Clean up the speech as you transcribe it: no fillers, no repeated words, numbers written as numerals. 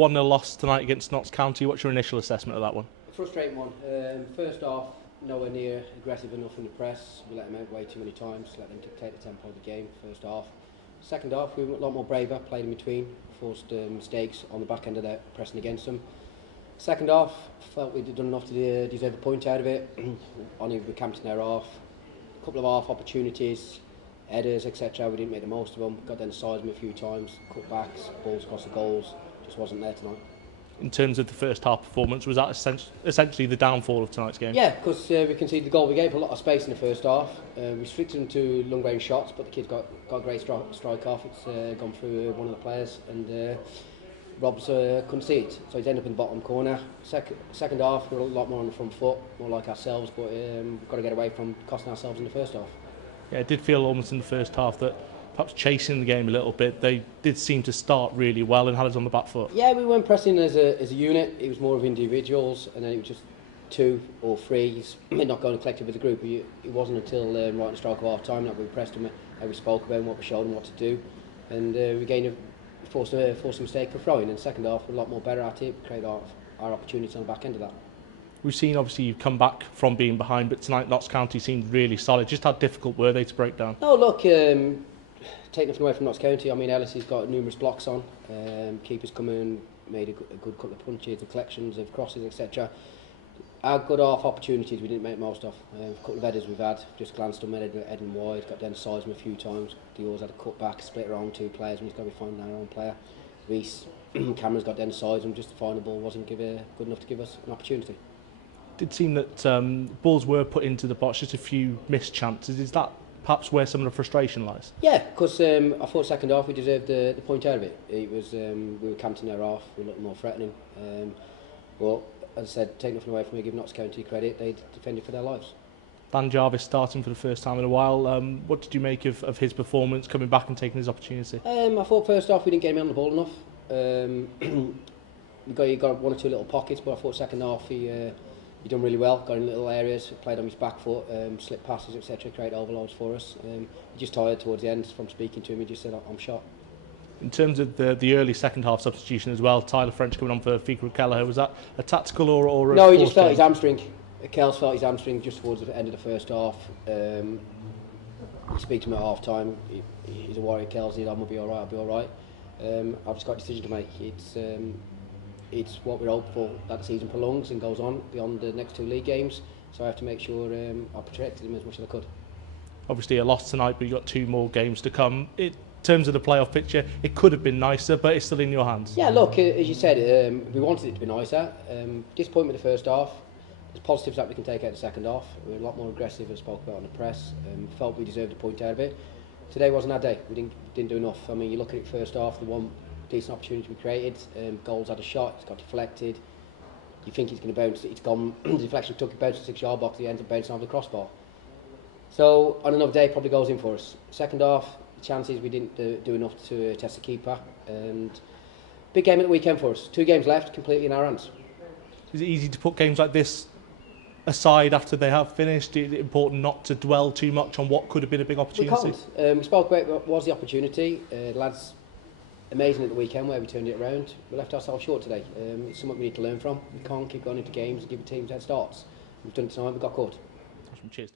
1-0 loss tonight against Notts County. What's your initial assessment of that one? A frustrating one. First half, nowhere near aggressive enough in the press. We let them out way too many times, let them dictate the tempo of the game, first half. Second half, we were a lot more braver, played in between, forced mistakes on the back end of their pressing against them. Second half, felt we'd done enough to deserve a point out of it. Only we camped in their half. A couple of half opportunities, headers, etc. We didn't make the most of them. Got down the sides of them a few times, cutbacks, balls across the goals. Just wasn't there tonight. In terms of the first half performance, was that essentially the downfall of tonight's game? Yeah, because we conceded the goal. We gave a lot of space in the first half. We restricted them to long range shots, but the kid's got a great strike off. It's gone through one of the players, and Rob's couldn't see it, so he's ended up in the bottom corner. Second half, we're a lot more on the front foot, more like ourselves, but we've got to get away from costing ourselves in the first half. Yeah, it did feel almost in the first half that perhaps chasing the game a little bit, they did seem to start really well and had us on the back foot. Yeah, we weren't pressing as a unit. It was more of individuals, and then it was just 2 or 3. Not going collective with the group. It wasn't until right in the stroke of half time that we pressed them, how we spoke about them, what we showed them what to do, and we gained forced a mistake for throwing. In the second half, we're a lot more better at it. We created our opportunities on the back end of that. We've seen, obviously, you've come back from being behind, but tonight Notts County seemed really solid. Just how difficult were they to break down? No, look, taking nothing away from Notts County, I mean, Ellis has got numerous blocks on. Keepers come in, made a good couple of punches, the collections of crosses, etc. Our good half opportunities we didn't make most of. A couple of headers we've had, just glanced them, heading wide, got down the sides of them a few times. Dior's had a cut back, split around 2 players, and he's got to be finding our own player. Reece, Cameron's got down the sides, and just to find the ball wasn't good enough to give us an opportunity. It did seem that balls were put into the box, just a few missed chances. Is that perhaps where some of the frustration lies? Yeah, because I thought second half we deserved the point out of it. It was we were camped in their half, we looked more threatening. But as I said, take nothing away from me, give Notts County credit, they defended for their lives. Dan Jarvis starting for the first time in a while. What did you make of his performance, coming back and taking his opportunity? I thought first half we didn't get him on the ball enough. He got 1 or 2 little pockets, but I thought second half he done really well, got in little areas, played on his back foot, slip passes, etc., create overloads for us. He just tired towards the end. From speaking to him, he just said, I'm shot. In terms of the early second half substitution as well, Tyler French coming on for Fikra Kelleher, was that a tactical or a No, he just felt his hamstring. Kells felt his hamstring just towards the end of the first half. He speaks to him at half time. He's a warrior, Kells. He said, I'm going to be all right, I'll be all right. I've just got a decision to make. It's what we're hoping for, that the season prolongs and goes on beyond the next 2 league games. So I have to make sure I protected him as much as I could. Obviously a loss tonight, but you've got 2 more games to come. In terms of the playoff picture, it could have been nicer, but it's still in your hands. Yeah, look, as you said, we wanted it to be nicer. Disappointment in the first half. There's positives that we can take out of the second half. We were a lot more aggressive, as spoke about on the press. Felt we deserved a point out of it. Today wasn't our day. We didn't do enough. I mean, you look at it first half, the one decent opportunity we created, goals had a shot, it's got deflected, you think it's going to bounce, it's gone, the deflection took it, bounced the 6-yard box, it ends up bouncing off the crossbar. So on another day probably goes in for us. Second half, the chances we didn't do enough to test the keeper, and big game at the weekend for us. 2 games left, completely in our hands. Is it easy to put games like this aside after they have finished? Is it important not to dwell too much on what could have been a big opportunity? We can't. We spoke about what was the opportunity. Lads, amazing at the weekend where we turned it around. We left ourselves short today. It's something we need to learn from. We can't keep going into games and give teams head starts. We've done it tonight, we got caught. Cheers.